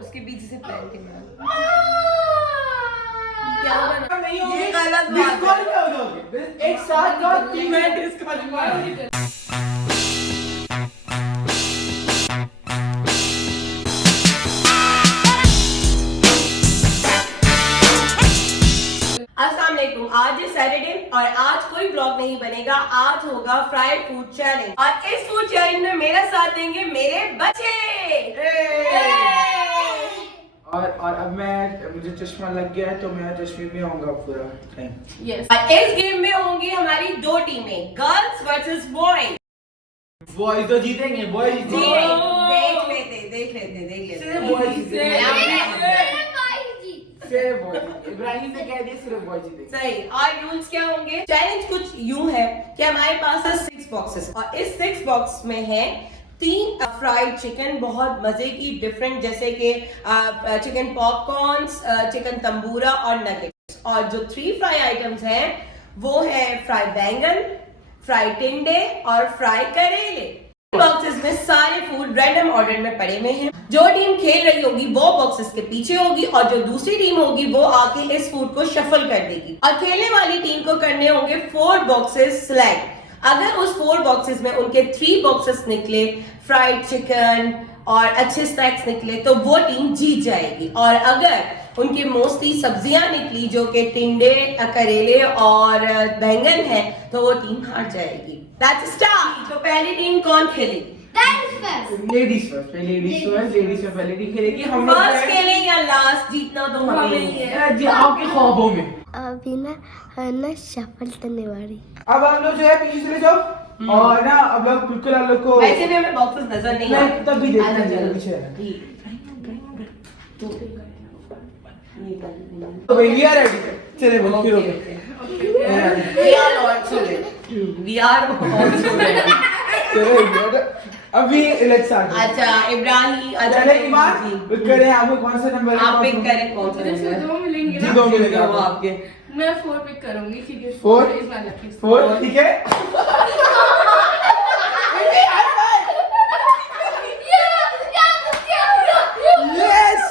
उसके पीछे से प्लांटिंग ये गलत बात है। एक साथ का 3 मिनट अस्सलाम वालेकुम। आज है सैटरडे और आज कोई ब्लॉग नहीं बनेगा। आज होगा फ्राइड फूड चैलेंज और इस फूड चैलेंज में मेरा साथ देंगे मेरे बच्चे। और अब मुझे चश्मा लग गया है तो मैं चश्मे में आऊंगा पूरा टाइम। यस। इस गेम में होंगी हमारी दो टीमें, गर्ल्स वर्सेस बॉयज। बॉयज तो जीतेंगे, बॉयज जीतेंगे। देख लेते सिर्फ बॉयज जीतेंगे। इब्राहिम ने कह दिया सिर्फ बॉयज जीतेंगे। सही। और रूल्स क्या होंगे? चैलेंज कुछ यूं है कि हमारे पास है 6 बॉक्सेस और इस 6 बॉक्स में है 3 फ्राइड चिकन, बहुत मजे की डिफरेंट, जैसे कि चिकन पॉपकॉर्न्स, चिकन तंबूरा और नगेट्स। और जो 3 फ्राई आइटम्स हैं वो है फ्राई बैंगन, फ्राई टिंडे और फ्राई करेले। बॉक्सेस में सारे फूड रैंडम ऑर्डर में पड़े हुए हैं। जो टीम खेल रही होगी वो बॉक्सेस के पीछे होगी और जो दूसरी टीम होगी वो आके इस फूड को शफल कर देगी और खेलने वाली टीम को करने होंगे 4 बॉक्सेस सिलेक्ट। अगर उस 4 बॉक्सेस में उनके 3 बॉक्सेस निकले फ्राइड चिकन और अच्छे स्नैक्स निकले तो वो टीम जीत जाएगी। और अगर उनकी मोस्टली सब्जियां निकली जो कि टिंडे, करेले और बैंगन है तो वो टीम हार जाएगी। Let's start। तो पहली टीम कौन खेलेगी? लेडीज फर्स्ट में पहले टीम खेलेगी। हम फर्स्ट खेलें या लास्ट? जीतना तो हमें ही है। जी आपके ख्वाबों में अभी ना शफल करने वाली। अब हम लोग जो है पीछे चले जाओ और ना अब लोग बिल्कुल आप लोग को वैसे भी हमें बॉक्सेस नजर नहीं मैं आते। तब भी देखना चाहिए पीछे। तो भाई वी आर रेडी। चले बोलो फिर okay. We are also ready. We are also ready. चलो अभी लेट्स स्टार्ट। अच्छा इब्राहिम, अच्छा चले ईमान पिक करें। आपको कौन सा नंबर है? आप पिक करें कौन सा जैसे नंबर? 2 मिलेंगे जी ना, 2 मिलेंगे वो आपको। आपके। मैं 4 पिक करूंगी। ठीक है 4 is my lucky star। 4 ठीक है। यस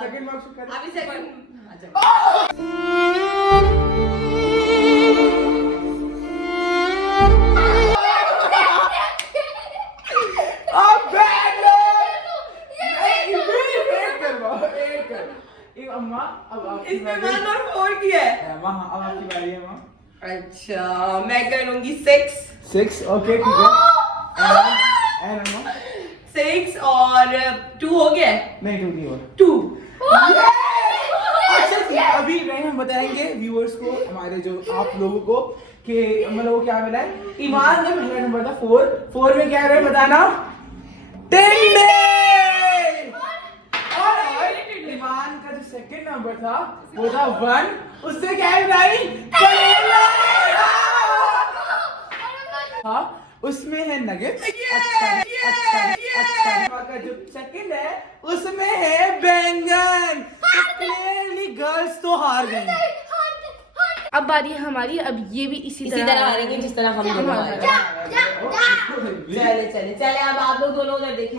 सेकंड बॉक्स करें। अभी सेकंड। अब बैठ लो। वेट कर। एक अम्मा अब आपकी इसमें बारी 1 और 4 की है। है। वहाँ अब आपकी बारी है माँ। अच्छा मैं करूंगी 6 ओके ठीक है। एंड अम्मा 6 और 2 हो गया। नहीं 2 नहीं हुआ। 2। अच्छा अभी नहीं हम बताएंगे व्यूअर्स को, हमारे जो आप लोगों को कि मतलब वो क्या मिला है। ईमान का पहला नंबर था 4 में क्या है बताना? टिंडे। और ईमान का जो सेकंड नंबर था वो था 1, उससे क्या है भाई? करेला। हाँ उसमें है नगेट्स। अच्छा का जो सेकंड है उसमें है बैंगन। क्लियरली गर्ल्स तो हार गई। अब बारी है हमारी। अब ये भी इसी तरह हारेंगे जिस तरह हम दोनों हारे। चले अब आप लोग दोनों उधर देखें।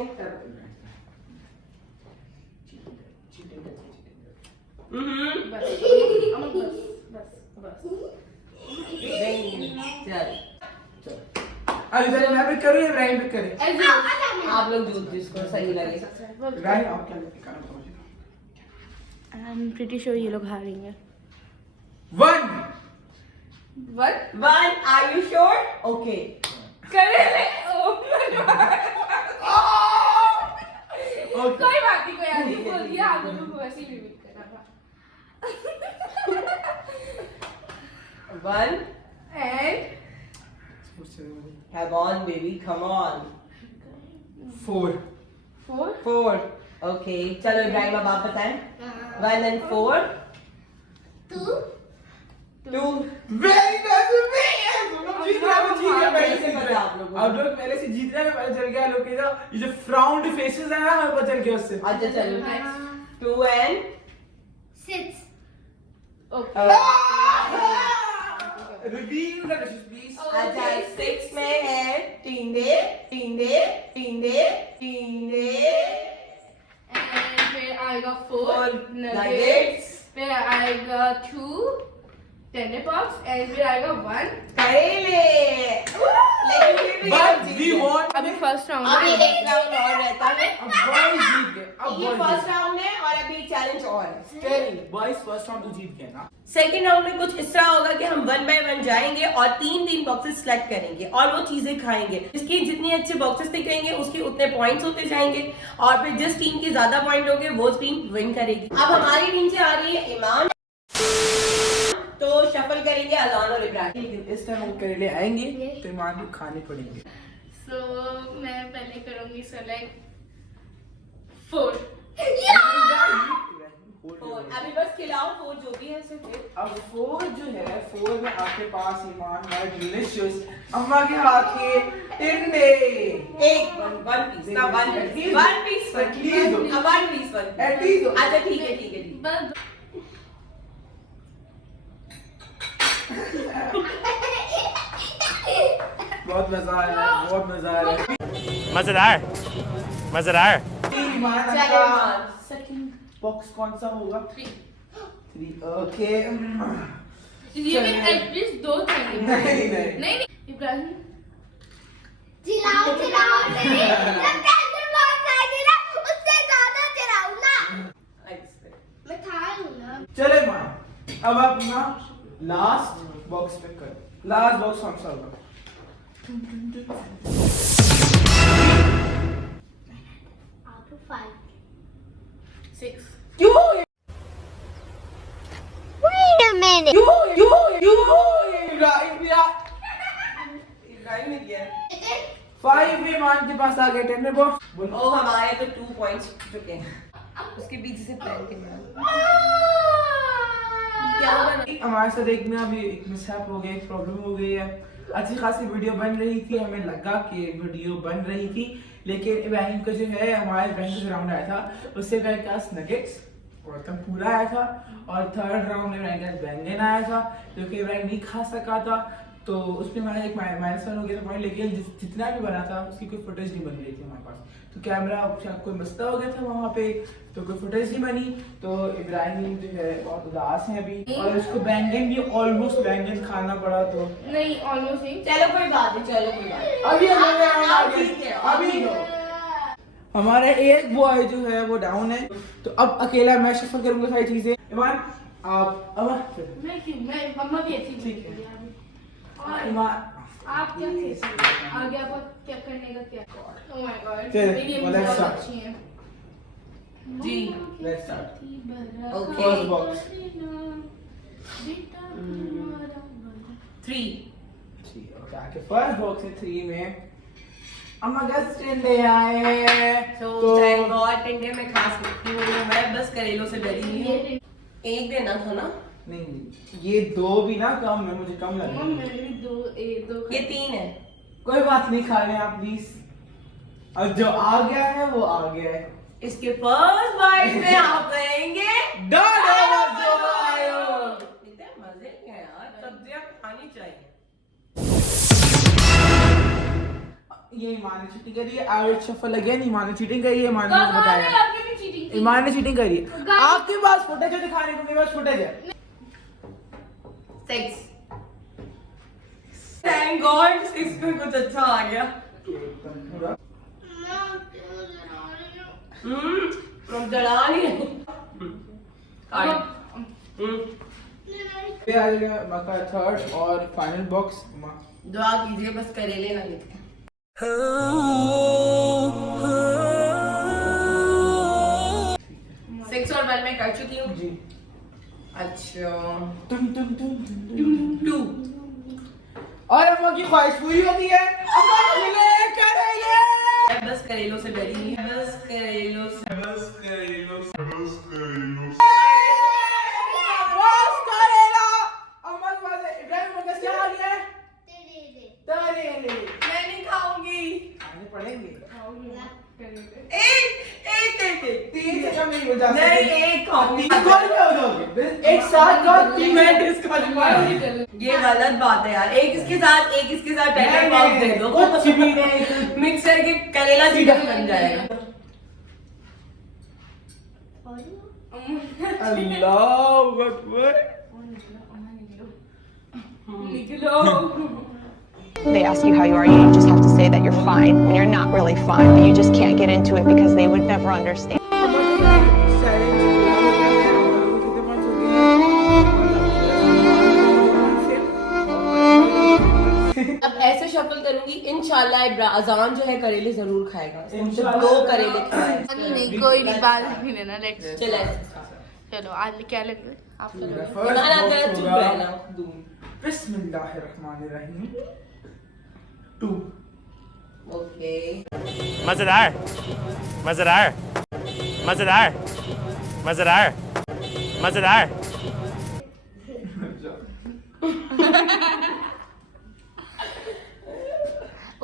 अब इधर मैं पिक करूं या इब्राहिम पिक करे? आप लोग जिसको सही लगे। इब्राहिम आप क्या करना चाहोगे? आई एम प्रीटी श्योर ये लोग हारेंगे। 1 Are you sure? Okay. करेले। कोई बात नहीं, कोई आदमी बोल दिया आप लोगों को वैसे ही रिपीट करना था। 1 and have on baby, come on. 4 Okay, चलो इब्राहिम अब आप बताएं। 1 and 4 2 वेरी नाइस। अब लोग पहले से जीत रहे हैं, पता चल गया लोग के ये जो फ्राउंड फेसेस है ना हमें पता चल गया उससे। अच्छा चलो 2 and 6 okay reveal the dishes please. अच्छा 6 में है टिंडे टिंडे टिंडे टिंडे, एंड फिर आएगा 4 nuggets. नगेट्स, फिर आएगा 2 टेंडर पॉप्स, एंड फिर आएगा 1 करेले। बट वी वांट अभी फर्स्ट राउंड अभी एक राउंड और रहता है। अब बॉयज जीत गए। अब ये बॉयज फर्स्ट राउंड है और अभी चैलेंज और है। स्टिल बॉयज फर्स्ट राउंड तो जीत गए ना। सेकेंड राउंड में कुछ इस तरह होगा कि हम 1 बाय 1 जाएंगे और 3 बॉक्सेस सेलेक्ट करेंगे और वो चीजें खाएंगे। जिसके जितने अच्छे बॉक्सेस दिखेंगे उसके उतने पॉइंट्स होते जाएंगे और फिर जिस टीम के ज्यादा पॉइंट होंगे वो टीम विन करेगी। अब हमारी टीम से आ रही है ईमान, तो शफल करेंगे अजान और इब्राहिम। लेकिन इस टाइम हम करेले आएंगे तो ईमान को खाने पड़ेंगे। सो मैं पहले करूंगी सेलेक्ट 4। अभी बस खिलाओ 4 जो भी है सिर्फ। अब 4 जो है 4 में आपके पास ईमान है डिलीशियस अम्मा के हाथ के टिंडे। एक वन पीस ना one piece Please do. One piece At least do. अच्छा ठीक है ठीक है ठीक है। बस बहुत मजा आ रहा है, बहुत मजा आ रहा है। मजेदार मजेदार। ईमान चले का ईमान। सेकंड बॉक्स कौन सा होगा? 3 ओके। ये भी एटलीस्ट 2 चाहिए। नहीं नहीं इब्राहिम चिल्लाओ चिल्लाओ नहीं, जब टेंडर बॉक्स आएगी ना उससे ज्यादा चिल्लाओ ना। मैं खा लूं ना। चले ईमान अब आप ना लास्ट बॉक्स पे कर। लास्ट बॉक्स कौन सा होगा? आप 5 6 क्यों Wait a minute. इब्राहिम ने किया। 5 ईमान के पास आ गए टेंडर बॉक्स। बोलो ओ हमारे तो 2 पॉइंट्स चुके हैं। उसके पीछे से प्लान करना क्या होगा। हमारे साथ एक ना अभी एक मिसहैप हो गया, एक प्रॉब्लम हो गई है। अच्छी खासी वीडियो बन रही थी, हमें लगा कि वीडियो बन रही थी, लेकिन इब्राहिम का जो है हमारे इब्राहिम का राउंड आया था उससे इब्राहिम के पास नगेट्स और पूरा आया था और थर्ड राउंड में इब्राहिम के पास बैंगन आया था जो कि इब्राहिम नहीं खा सका था, तो उसमें हमारा एक -1 हो गया था पॉइंट। लेकिन जितना भी बना था उसकी कोई फुटेज नहीं बन रही थी हमारे पास, तो कैमरा कोई मसला हो गया था वहाँ पे, तो कोई फुटेज नहीं बनी। तो इब्राहिम जो है बहुत उदास है अभी और उसको बैंगन भी ऑलमोस्ट बैंगन खाना पड़ा। तो नहीं ऑलमोस्ट नहीं। चलो कोई बात नहीं, चलो कोई बात नहीं। अभी हमारे एक बॉय जो है वो डाउन है, तो अब अकेला मैं शफल करूंगा सारी चीजें। ईमान आप मैं मम्मा भी अच्छी ठीक है। और ईमान आप क्या खेल आगे आपको क्या करने का क्या? ओह माय गॉड चलिए, मेरी अम्मी let's बहुत start. अच्छी हैं। जी let's start. Okay first box 3 okay आके फर्स्ट बॉक्स है 3 में अम्मा गैस टिंडे आए। तो थैंक गॉड टिंडे में खा सकती हूँ मैं, बस करेलों से डरी नहीं हूँ। एक देना था ना। नहीं ये 2 भी ना कम है, मुझे कम लग रहा है। मेरे भी 2 ये 3 है। कोई बात नहीं, खा लें आप प्लीज। अब जो आ गया है वो आ गया है। इसके फर्स्ट बाइट में आप कहेंगे डरे मजा आयो। इतने मजे हैं यार, सब्जियां खानी चाहिए। ये ईमान ने चीटिंग करी है। I will shuffle again. Iman ने चीटिंग करी है, ईमान ने मुझे बताया। आपने भी चीटिंग की। ईमान ने चीटिंग करी है। आपके पास फुटेज है दिखाने को, मेरे पास फुटेज है। 6 थैंक गॉड 6 में कुछ अच्छा आ गया। तुम डरा नहीं रही। ये आ गया मका थर्ड और फाइनल बॉक्स। दुआ कीजिए बस करेले ना निकले। 6 और 1 में कर चुकी हूँ जी। अच्छा तुम 2 और अम्मा की ख्वाहिश पूरी होती है। अम्मा मिले करेले। मैं बस करेलों से डरी नहीं, बस करेलों से बस करेला। अम्मा के पास है। इब्राहिम के पास क्या आ गया है? करेले। मैं नहीं खाऊंगी। खाने पड़ेंगे। तीन से कम नहीं हो जा सकते। नहीं, एक कॉपी कौन में हो जाओगे? एक साथ का तीन मिनट इसका ये गलत बात है यार। एक इसके साथ टेंडर बॉक्स दे दो, कुछ भी नहीं। मिक्सर के करेला चिकन बन जाएगा। अल्लाह Akbar. They ask you how you are, you just have to say that you're fine when you're not really fine, but you just can't get into it because they would never understand. अब ऐसे shuffle करूंगी, इंशाल्लाह अजान जो है करेले जरूर खाएगा। दो करेले खाएगा। नहीं कोई भी बात नहीं लेना। लेट्स चलो चलो आज क्या लेंगे आप चुप रहना। बिस्मिल्लाहिर्रहमानिर्रहीम। 2 ओके मजेदार मजेदार मजेदार मजेदार मजेदार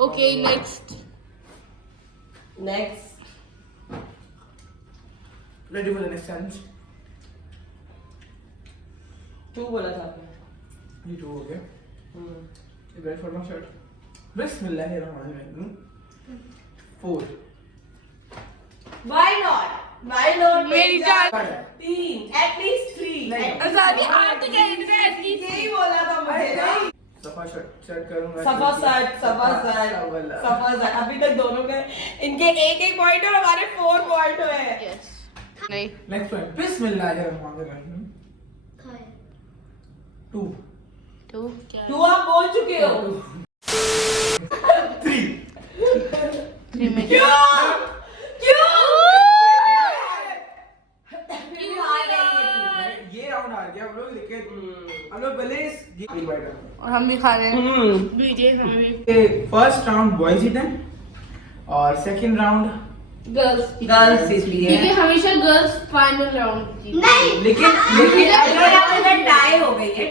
okay next ready for the next challenge. 2 बोला था आपने। ये 2 हो गया। Ready for my shot. बिस्मिल्लाहिर्रहमानिर्रहीम। 4 Why not मेरी जान। 3 एटलीस्ट 3 आजादी आप तो कह रहे थे एटलीस्ट यही बोला था मुझे। सफा शॉट सेट करूंगा। सफा सेट अभी तक दोनों के इनके एक पॉइंट और हमारे 4 पॉइंट हुए हैं। यस नहीं नेक्स्ट वन। बिस्मिल्लाहिर्रहमानिर्रहीम। 2 तो क्या 2 आप बोल चुके हो। 3 क्यों ये राउंड हार गया हम लोग, लेकिन हम लोग पहले और हम भी खा रहे हैं बीजे हमें भी फर्स्ट राउंड बॉयज जीते और सेकंड राउंड गर्ल्स इसलिए क्योंकि हमेशा गर्ल्स फाइनल राउंड जीती नहीं लेकिन टाई हो गई है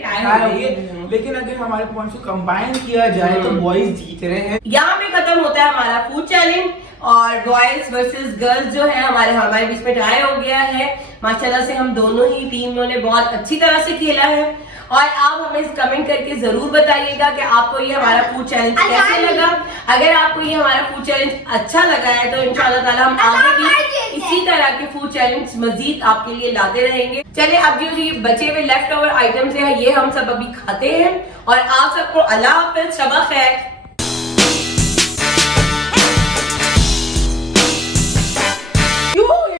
लेकिन अगर हमारे पॉइंट्स को कंबाइन किया जाए तो बॉयज जीत रहे हैं। यहाँ पे खत्म होता है हमारा फूड चैलेंज और बॉयज वर्सेस गर्ल्स जो है हमारे बीच में टाई हो गया है। माशाल्लाह से हम दोनों ही टीमों ने बहुत अच्छी तरह से खेला है और आप हमें कमेंट करके जरूर बताइएगा कि आपको ये हमारा फूड चैलेंज कैसे लगा। अगर आपको ये हमारा फूड चैलेंज अच्छा लगा है तो इंशाल्लाह ताला हम आगे भी इसी तरह के फूड चैलेंज मजीद आपके लिए लाते रहेंगे। चलिए अब जो ये बचे हुए लेफ्ट ओवर आइटम्स है ये हम सब अभी खाते हैं और आप सबको अल्लाह हाफ़िज़, शब खैर।